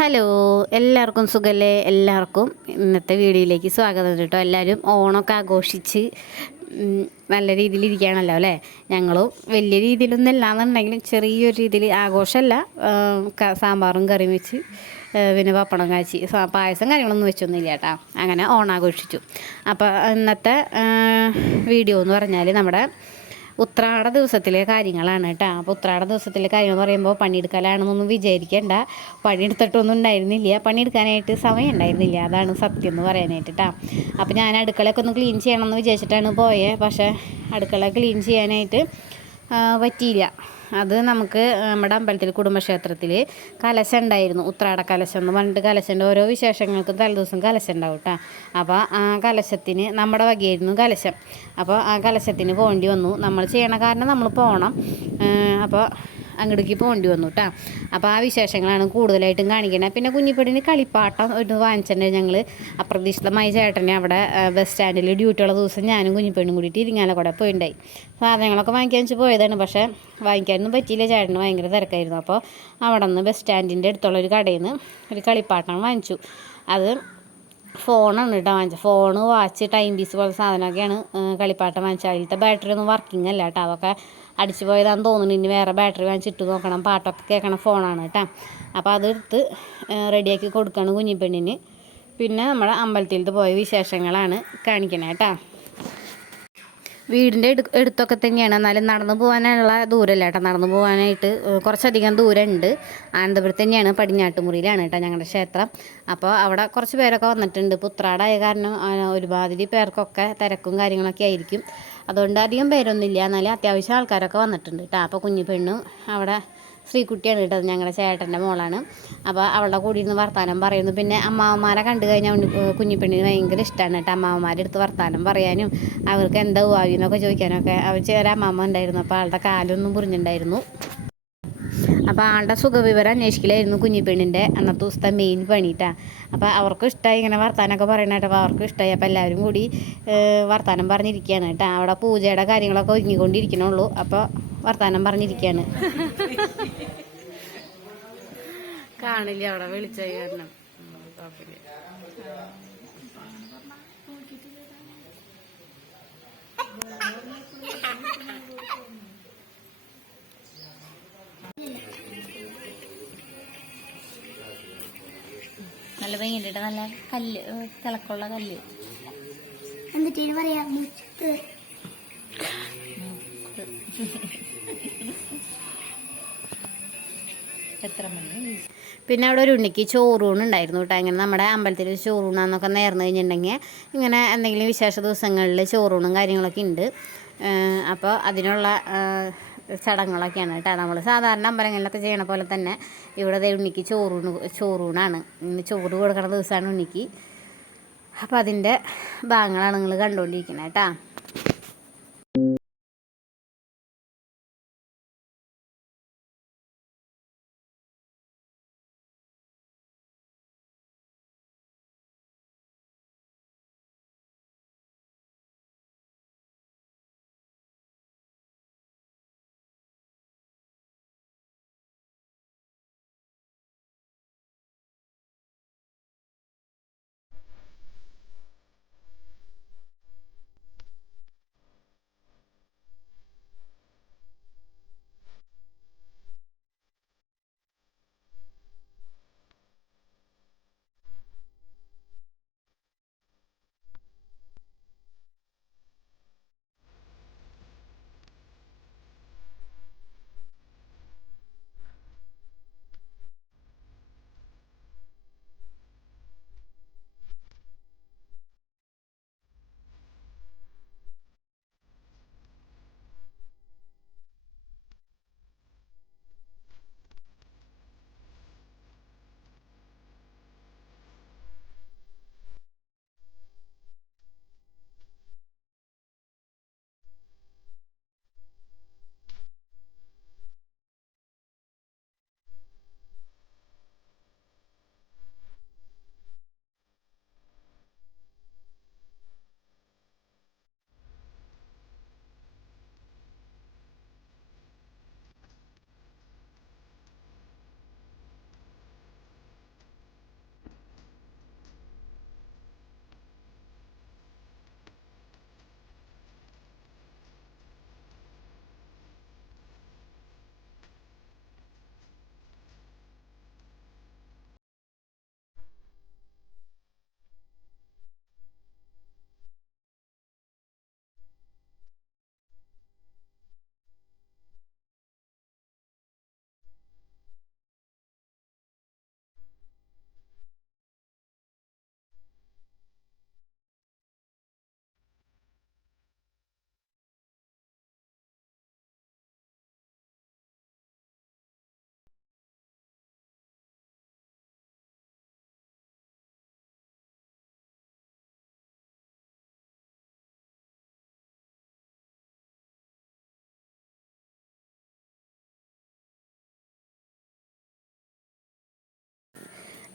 Hello, എല്ലാവർക്കും സുഖല്ലേ? എല്ലാവർക്കും ഇന്നത്തെ വീഡിയോയിലേക്ക് സ്വാഗതം കേട്ടോ. എല്ലാവരും ഓണമൊക്കെ ആഘോഷിച്ച് നല്ല രീതിയിൽ ഇരിക്കുകയാണല്ലോ അല്ലേ? ഞങ്ങളും വലിയ രീതിയിലൊന്നും ഇല്ലാന്നുണ്ടെങ്കിലും ചെറിയൊരു രീതിയിൽ ആഘോഷമല്ല, സാമ്പാറും കറിയും വെച്ച് പിന്നെ പപ്പടം കാച്ചി പായസം കാര്യങ്ങളൊന്നും വെച്ചൊന്നുമില്ല കേട്ടോ. അങ്ങനെ ഓണാഘോഷിച്ചു. അപ്പോൾ ഇന്നത്തെ വീഡിയോ എന്ന് പറഞ്ഞാൽ നമ്മുടെ ഉത്രാട ദിവസത്തിലെ കാര്യങ്ങളാണ് കേട്ടോ. അപ്പോൾ ഉത്രാട ദിവസത്തിലെ കാര്യങ്ങൾ എന്ന് പറയുമ്പോൾ പണിയെടുക്കലാണെന്നൊന്നും വിചാരിക്കേണ്ട. പണിയെടുത്തിട്ടൊന്നും ഉണ്ടായിരുന്നില്ല, പണിയെടുക്കാനായിട്ട് സമയം ഉണ്ടായിരുന്നില്ല, അതാണ് സത്യം എന്ന് പറയാനായിട്ട് കേട്ടോ. അപ്പോൾ ഞാൻ അടുക്കളയൊക്കെ ഒന്ന് ക്ലീൻ ചെയ്യണമെന്ന് വിചാരിച്ചിട്ടാണ് പോയത്. പക്ഷേ അടുക്കള ക്ലീൻ ചെയ്യാനായിട്ട് പറ്റിയില്ല. അത് നമുക്ക് നമ്മുടെ അമ്പലത്തിൽ കുടുംബക്ഷേത്രത്തിൽ കലശം ഉണ്ടായിരുന്നു, ഉത്രാട കലശം എന്ന് പറഞ്ഞിട്ട് കലശൻ്റെ ഓരോ വിശേഷങ്ങൾക്കും തലേദിവസം കലശം ഉണ്ടാവും കേട്ടോ. അപ്പോൾ ആ കലശത്തിന് നമ്മുടെ വകയായിരുന്നു കലശം. അപ്പോൾ ആ കലശത്തിന് പോകേണ്ടി വന്നു. നമ്മൾ ചെയ്യണ കാരണം നമ്മൾ പോകണം. അപ്പോൾ അങ്ങോട്ടേക്ക് പോകേണ്ടി വന്നു കേട്ടോ. അപ്പോൾ ആ വിശേഷങ്ങളാണ് കൂടുതലായിട്ടും കാണിക്കുന്നത്. പിന്നെ കുഞ്ഞിപ്പെടിന് കളിപ്പാട്ടം ഒരു വാങ്ങിച്ചിട്ടുണ്ട് ഞങ്ങൾ. അപ്രതീക്ഷിതമായി ചേട്ടനെ അവിടെ ബസ് സ്റ്റാൻഡിൽ ഡ്യൂട്ടിയുള്ള ദിവസം ഞാനും കുഞ്ഞിപ്പെണ്ണും കൂടിയിട്ട് ഇരിങ്ങാലക്കുട പോയിണ്ടായി. സാധനങ്ങളൊക്കെ വാങ്ങിക്കാൻ വെച്ച് പോയതാണ്. പക്ഷേ വാങ്ങിക്കാനൊന്നും പറ്റിയില്ല, ചേട്ടന് ഭയങ്കര തിരക്കായിരുന്നു. അപ്പോൾ അവിടെ നിന്ന് ബസ് സ്റ്റാൻഡിൻ്റെ അടുത്തുള്ള ഒരു കടയിൽ നിന്ന് ഒരു കളിപ്പാട്ടം വാങ്ങിച്ചു. അത് ഫോണാണ് കേട്ടോ വാങ്ങിച്ചത്. ഫോണ്, വാച്ച്, ടൈം പീസ് പോലെ സാധനമൊക്കെയാണ് കളിപ്പാട്ടം വാങ്ങിച്ചത്. അതിലത്തെ ബാറ്ററി ഒന്നും വർക്കിംഗ് അല്ല കേട്ടോ. അതൊക്കെ അടിച്ചു പോയതാണെന്ന് തോന്നുന്നു. ഇനി വേറെ ബാറ്ററി വാങ്ങിച്ചിട്ട് നോക്കണം. പാട്ടൊക്കെ കേൾക്കണ ഫോണാണ് കേട്ടോ. അപ്പോൾ അതെടുത്ത് റെഡിയാക്കി കൊടുക്കുകയാണ് കുഞ്ഞിപ്പെണ്ണിന്. പിന്നെ നമ്മുടെ അമ്പലത്തിലത്ത് പോയ വിശേഷങ്ങളാണ് കാണിക്കണേ കേട്ടോ. വീടിൻ്റെ അടുത്തൊക്കെ തന്നെയാണ്, എന്നാലും നടന്നു പോകാനുള്ള ദൂരമല്ല കേട്ടോ. നടന്നു പോകാനായിട്ട് കുറച്ചധികം ദൂരമുണ്ട്. ആനന്ദപുരത്ത് തന്നെയാണ്, പടിഞ്ഞാട്ടുമുറിയിലാണ് കേട്ടോ ഞങ്ങളുടെ ക്ഷേത്രം. അപ്പോൾ അവിടെ കുറച്ച് പേരൊക്കെ വന്നിട്ടുണ്ട്. ഇപ്പോൾ ഉത്രാടമായ കാരണം ഒരുമാതിരി പേർക്കൊക്കെ തിരക്കും കാര്യങ്ങളൊക്കെ ആയിരിക്കും. അതുകൊണ്ട് അധികം പേരൊന്നുമില്ല, എന്നാലും അത്യാവശ്യം ആൾക്കാരൊക്കെ വന്നിട്ടുണ്ട് കേട്ടോ. അപ്പോൾ കുഞ്ഞിപ്പെണ്ണും അവിടെ ശ്രീകുട്ടിയാണ് കേട്ടത്, ഞങ്ങളുടെ ചേട്ടൻ്റെ മോളാണ്. അപ്പോൾ അവളുടെ കൂടി ഇരുന്ന് വർത്താനം പറയുന്നു. പിന്നെ അമ്മാവന്മാരെ കണ്ടു കഴിഞ്ഞാൽ കുഞ്ഞിപ്പെണ്ണിന് ഭയങ്കര ഇഷ്ടമാണ് കേട്ടോ. അമ്മാവന്മാരുടെ അടുത്ത് വർത്താനം പറയാനും അവർക്ക് എന്താ ഉവാവി എന്നൊക്കെ ചോദിക്കാനൊക്കെ. അവർ ചെറിയ അമ്മാമ്മ ഉണ്ടായിരുന്നു. അപ്പോൾ ആളുടെ കാലൊന്നും മുറിഞ്ഞിട്ടുണ്ടായിരുന്നു. അപ്പോൾ ആളുടെ സുഖവിവരം അന്വേഷിക്കലായിരുന്നു കുഞ്ഞിപ്പെണ്ണിൻ്റെ അന്നത്തെ ദിവസത്തെ മെയിൻ പണിയിട്ടാണ്. അപ്പോൾ അവർക്കും ഇഷ്ടമായി ഇങ്ങനെ വർത്താനമൊക്കെ പറയണ കേട്ടോ. അപ്പോൾ അവർക്കും ഇഷ്ടമായി. അപ്പോൾ എല്ലാവരും കൂടി വർത്താനം പറഞ്ഞിരിക്കുകയാണ് കേട്ടോ. അവിടെ പൂജയുടെ കാര്യങ്ങളൊക്കെ ഒരുങ്ങിക്കൊണ്ടിരിക്കണുള്ളൂ. അപ്പോൾ വർത്താനം പറഞ്ഞിരിക്കുകയാണ്. കാണില്ല അവിടെ വിളിച്ച കാരണം. നല്ല ഭയങ്കര നല്ല കല്ല്, തിളക്കുള്ള കല്ല്. എന്നിട്ട് പറയാ എത്ര മണി. പിന്നെ അവിടെ ഒരു ഉണ്ണിക്ക് ചോറൂണുണ്ടായിരുന്നു കേട്ടോ. ഇങ്ങനെ നമ്മുടെ അമ്പലത്തിൽ ചോറൂണാന്നൊക്കെ നേർന്നു കഴിഞ്ഞിട്ടുണ്ടെങ്കിൽ ഇങ്ങനെ എന്തെങ്കിലും വിശേഷ ദിവസങ്ങളിൽ ചോറൂണും കാര്യങ്ങളൊക്കെ ഉണ്ട്. അപ്പോൾ അതിനുള്ള ചടങ്ങുകളൊക്കെയാണ് കേട്ടോ. നമ്മൾ സാധാരണ അമ്പലങ്ങളിലൊക്കെ ചെയ്യണ പോലെ തന്നെ ഇവിടെ ഉണ്ണിക്ക് ചോറൂണാണ്. ഇന്ന് ചോറ് കൊടുക്കണ ദിവസമാണ് ഉണ്ണിക്ക്. അപ്പോൾ അതിൻ്റെ ഭാഗങ്ങളാണ് നിങ്ങൾ കണ്ടുകൊണ്ടിരിക്കുന്നത് കേട്ടോ.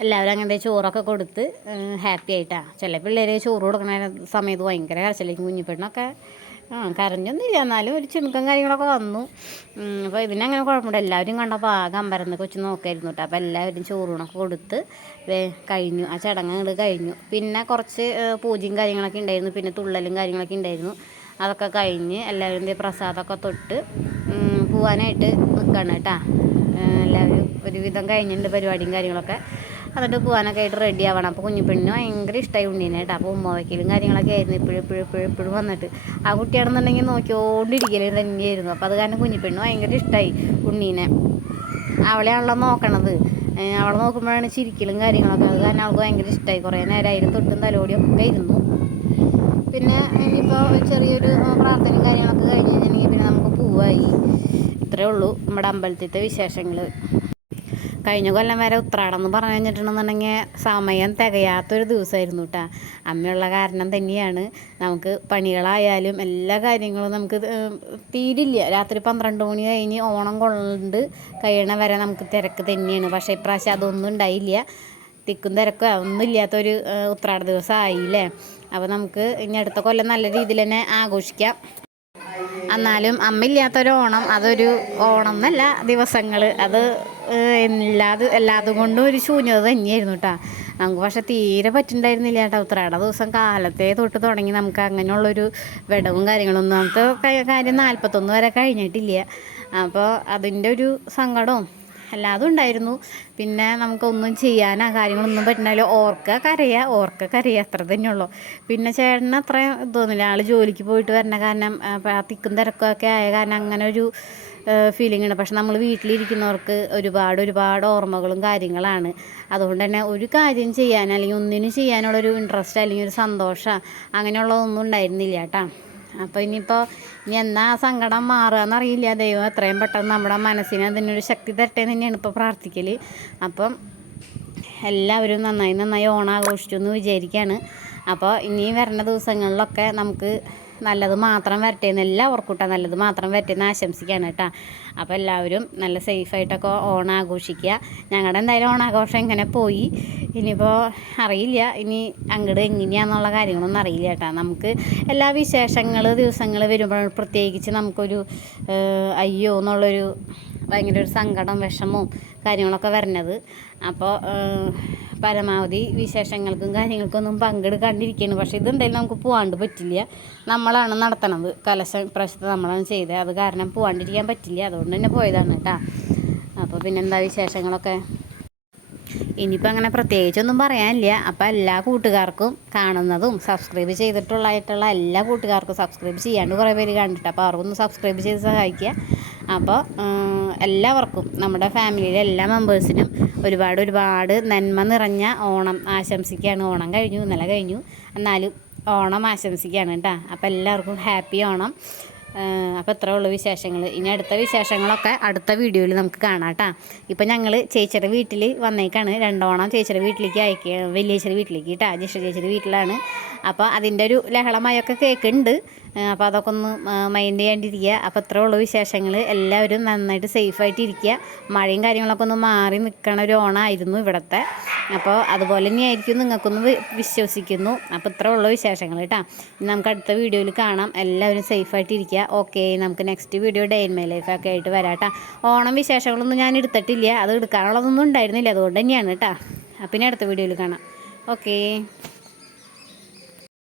എല്ലാവരും അങ്ങനത്തെ ചോറൊക്കെ കൊടുത്ത് ഹാപ്പി ആയിട്ടാണ്. ചില പിള്ളേർ ചോറ് കൊടുക്കുന്ന സമയത്ത് ഭയങ്കര കരച്ചിലേക്ക് കുഞ്ഞിപ്പെണ്ണൊക്കെ കരഞ്ഞൊന്നും ഇല്ല, എന്നാലും ഒരു ചിണുക്കം കാര്യങ്ങളൊക്കെ വന്നു. അപ്പോൾ ഇതിനങ്ങനെ കുഴപ്പമില്ല. എല്ലാവരും കണ്ടപ്പോൾ ആകെ അമ്പരന്ന് കൊച്ചു നോക്കായിരുന്നു കേട്ടോ. അപ്പോൾ എല്ലാവരും ചോറൂണൊക്കെ കൊടുത്ത് കഴിഞ്ഞു, ആ ചടങ്ങ് അങ്ങോട്ട് കഴിഞ്ഞു. പിന്നെ കുറച്ച് പൂജയും കാര്യങ്ങളൊക്കെ ഉണ്ടായിരുന്നു, പിന്നെ തുള്ളലും കാര്യങ്ങളൊക്കെ ഉണ്ടായിരുന്നു. അതൊക്കെ കഴിഞ്ഞ് എല്ലാവരും പ്രസാദമൊക്കെ തൊട്ട് പോവാനായിട്ട് നിൽക്കണം കേട്ടോ. എല്ലാവരും ഒരുവിധം കഴിഞ്ഞിട്ടുണ്ട് പരിപാടിയും കാര്യങ്ങളൊക്കെ. എന്നിട്ട് പോകാനൊക്കെ ആയിട്ട് റെഡി ആവണം. അപ്പോൾ കുഞ്ഞിപ്പെണ്ണിന് ഭയങ്കര ഇഷ്ടമായി ഉണ്ണീനെ കേട്ടോ. അപ്പോൾ ഉമ്മ വയ്ക്കലും കാര്യങ്ങളൊക്കെ ആയിരുന്നു എപ്പോഴും വന്നിട്ട്. ആ കുട്ടിയാണെന്നുണ്ടെങ്കിൽ നോക്കിക്കൊണ്ടിരിക്കലും തന്നെയായിരുന്നു. അപ്പോൾ അത് കാരണം കുഞ്ഞിപ്പെണ്ണ് ഭയങ്കര ഇഷ്ടമായി ഉണ്ണീനെ. അവളെയാണല്ലോ നോക്കണത്. അവളെ നോക്കുമ്പോഴാണ് ചിരിക്കലും കാര്യങ്ങളൊക്കെ. അത് കാരണം അവൾക്ക് ഭയങ്കര ഇഷ്ടമായി. കുറേ നേരമായിരുന്നു തൊട്ടും തലോടിയൊക്കെ ഇരുന്നു. പിന്നെ ഇനിയിപ്പോൾ ചെറിയൊരു പ്രാർത്ഥനയും കാര്യങ്ങളൊക്കെ കഴിഞ്ഞ് കഴിഞ്ഞിട്ടുണ്ടെങ്കിൽ പിന്നെ നമുക്ക് പോവായി. ഇത്രയേ ഉള്ളൂ നമ്മുടെ അമ്പലത്തിലത്തെ വിശേഷങ്ങൾ. കഴിഞ്ഞ കൊല്ലം വരെ ഉത്രാടം എന്ന് പറഞ്ഞു കഴിഞ്ഞിട്ടുണ്ടെന്നുണ്ടെങ്കിൽ സമയം തികയാത്തൊരു ദിവസമായിരുന്നു കേട്ടോ. അമ്മയുള്ള കാരണം തന്നെയാണ് നമുക്ക് പണികളായാലും എല്ലാ കാര്യങ്ങളും നമുക്ക് തീരില്ല. രാത്രി 12 മണി കഴിഞ്ഞ് ഓണം കൊണ്ട് കഴിയണ വരെ നമുക്ക് തിരക്ക് തന്നെയാണ്. പക്ഷേ ഇപ്രാവശ്യം അതൊന്നും ഉണ്ടായില്ല. തിക്കും തിരക്കും ഒന്നും ഇല്ലാത്തൊരു ഉത്രാട ദിവസം ആയില്ലേ. അപ്പോൾ നമുക്ക് ഇനി അടുത്ത കൊല്ലം നല്ല രീതിയിൽ തന്നെ ആഘോഷിക്കാം. എന്നാലും അമ്മയില്ലാത്തൊരു ഓണം അതൊരു ഓണം എന്നല്ല, ദിവസങ്ങൾ അത് എല്ലാതും കൊണ്ടും ഒരു ശൂന്യത തന്നെയായിരുന്നു കേട്ടോ നമുക്ക്. പക്ഷെ തീരെ പറ്റുന്നുണ്ടായിരുന്നില്ല കേട്ടോ. ഉത്രാട ദിവസം കാലത്തെ തൊട്ട് തുടങ്ങി നമുക്ക് അങ്ങനെയുള്ളൊരു വിടവും കാര്യങ്ങളൊന്നും നമുക്ക് കാര്യം 41 വരെ കഴിഞ്ഞിട്ടില്ല. അപ്പോൾ അതിൻ്റെ ഒരു സങ്കടവും എല്ലാതും ഉണ്ടായിരുന്നു. പിന്നെ നമുക്കൊന്നും ചെയ്യാനോ കാര്യങ്ങളൊന്നും പറ്റുന്നില്ല. ഓർക്ക കരയുക അത്ര തന്നെയുള്ളൂ. പിന്നെ ചേട്ടന് അത്ര തോന്നില്ല. ആൾ ജോലിക്ക് പോയിട്ട് വരുന്ന കാരണം തിക്കും തിരക്കൊക്കെ ആയ കാരണം അങ്ങനെ ഒരു ഫീലിംഗ് ഉണ്ട്. പക്ഷെ നമ്മൾ വീട്ടിലിരിക്കുന്നവർക്ക് ഒരുപാട് ഓർമ്മകളും കാര്യങ്ങളാണ്. അതുകൊണ്ട് തന്നെ ഒരു കാര്യം ചെയ്യാൻ അല്ലെങ്കിൽ ഒന്നിനും ചെയ്യാനുള്ളൊരു ഇൻട്രസ്റ്റ് അല്ലെങ്കിൽ ഒരു സന്തോഷം അങ്ങനെയുള്ളതൊന്നും ഉണ്ടായിരുന്നില്ല കേട്ടോ. അപ്പോൾ ഇനി എന്നാ സങ്കടം മാറുകയെന്നറിയില്ല. ദൈവം എത്രയും പെട്ടെന്ന് നമ്മുടെ മനസ്സിന് അതിനൊരു ശക്തി തരട്ടെ എന്ന് തന്നെയാണ് ഇപ്പോൾ പ്രാർത്ഥിക്കൽ. അപ്പം എല്ലാവരും നന്നായി ഓണം ആഘോഷിച്ചു എന്ന് വിചാരിക്കുകയാണ്. അപ്പോൾ ഇനി വരുന്ന ദിവസങ്ങളിലൊക്കെ നമുക്ക് നല്ലത് മാത്രം വരട്ടെ എന്ന് എല്ലാവർക്കും കേട്ടോ, നല്ലത് മാത്രം വരട്ടെ എന്ന് ആശംസിക്കുകയാണ് കേട്ടോ. അപ്പോൾ എല്ലാവരും നല്ല സേഫായിട്ടൊക്കെ ഓണം ആഘോഷിക്കുക. ഞങ്ങളുടെ എന്തായാലും ഓണാഘോഷം എങ്ങനെ പോയി ഇനിയിപ്പോൾ അറിയില്ല. ഇനി അങ്ങോട്ട് എങ്ങനെയാണെന്നുള്ള കാര്യങ്ങളൊന്നും അറിയില്ല കേട്ടോ. നമുക്ക് എല്ലാ ദിവസങ്ങൾ വരുമ്പോൾ പ്രത്യേകിച്ച് നമുക്കൊരു അയ്യോ എന്നുള്ളൊരു ഭയങ്കര ഒരു സങ്കടം വിഷമവും കാര്യങ്ങളൊക്കെ വരുന്നത്. അപ്പോൾ പരമാവധി വിശേഷങ്ങൾക്കും കാര്യങ്ങൾക്കൊന്നും പങ്കെടുക്കാണ്ടിരിക്കുകയാണ്. പക്ഷേ ഇതുണ്ടെങ്കിലും നമുക്ക് പോകാണ്ട് പറ്റില്ല. നമ്മളാണ് നടത്തണത്, കലശം പ്രശ്നം നമ്മളാണ് ചെയ്തത്. അത് കാരണം പോകാണ്ടിരിക്കാൻ പറ്റില്ല. അതുകൊണ്ട് തന്നെ പോയതാണ് കേട്ടോ. അപ്പോൾ പിന്നെന്താ വിശേഷങ്ങളൊക്കെ. ഇനിയിപ്പോൾ അങ്ങനെ പ്രത്യേകിച്ചൊന്നും പറയാനില്ല. അപ്പോൾ എല്ലാ കൂട്ടുകാർക്കും കാണുന്നതും സബ്സ്ക്രൈബ് ചെയ്തിട്ടുള്ളതായിട്ടുള്ള എല്ലാ കൂട്ടുകാർക്കും സബ്സ്ക്രൈബ് ചെയ്യാണ്ട് കുറേ പേര് കണ്ടിട്ട്, അപ്പോൾ അവർക്കൊന്ന് സബ്സ്ക്രൈബ് ചെയ്ത് സഹായിക്കുക. അപ്പോൾ എല്ലാവർക്കും നമ്മുടെ ഫാമിലിയിലെ എല്ലാ മെമ്പേഴ്സിനും ഒരുപാട് നന്മ നിറഞ്ഞ ഓണം ആശംസിക്കുകയാണ്. ഓണം കഴിഞ്ഞു, ഇന്നലെ കഴിഞ്ഞു, എന്നാലും ഓണം ആശംസിക്കുകയാണ് കേട്ടോ. അപ്പോൾ എല്ലാവർക്കും ഹാപ്പി ഓണം. അപ്പോൾ ഇത്രേ ഉള്ളൂ വിശേഷങ്ങൾ. ഇനി അടുത്ത വിശേഷങ്ങളൊക്കെ അടുത്ത വീഡിയോയിൽ നമുക്ക് കാണാം കേട്ടോ. ഇപ്പം ഞങ്ങൾ ചേച്ചിയുടെ വീട്ടിൽ വന്നേക്കാണ്. 2 ഓണം ചേച്ചിയുടെ വീട്ടിലേക്ക് അയക്കുക, വലിയ ചേച്ചിയുടെ വീട്ടിലേക്ക് കേട്ടോ. ജ്യേഷ്ഠ ചേച്ചിയുടെ വീട്ടിലാണ്. അപ്പോൾ അതിൻ്റെ ഒരു ലഹളമയൊക്കെ കേൾക്കുന്നുണ്ട്. അപ്പോൾ അതൊക്കെ ഒന്ന് മൈൻഡ് ചെയ്യാണ്ടിരിക്കുക. അപ്പോൾ ഇത്രേ ഉള്ളൂ വിശേഷങ്ങൾ. എല്ലാവരും നന്നായിട്ട് സേഫായിട്ട് ഇരിക്കുക. മഴയും കാര്യങ്ങളൊക്കെ ഒന്ന് മാറി നിൽക്കണ ഒരു ഓണമായിരുന്നു ഇവിടുത്തെ. അപ്പോൾ അതുപോലെ തന്നെയായിരിക്കും നിങ്ങൾക്കൊന്ന് വിശ്വസിക്കുന്നു. അപ്പോൾ ഇത്രേ ഉള്ളൂ വിശേഷങ്ങൾ കേട്ടോ. നമുക്ക് അടുത്ത വീഡിയോയിൽ കാണാം. എല്ലാവരും സേഫായിട്ട് ഇരിക്കുക. ഓക്കെ, നമുക്ക് next video day in my ലൈഫൊക്കെ ആയിട്ട് വരാം കേട്ടോ. ഓണം വിശേഷങ്ങളൊന്നും ഞാൻ എടുത്തിട്ടില്ല, അത് എടുക്കാനുള്ളതൊന്നും ഉണ്ടായിരുന്നില്ല, അതുകൊണ്ട് തന്നെയാണ് കേട്ടോ. പിന്നെ അടുത്ത വീഡിയോയിൽ കാണാം. ഓക്കേ.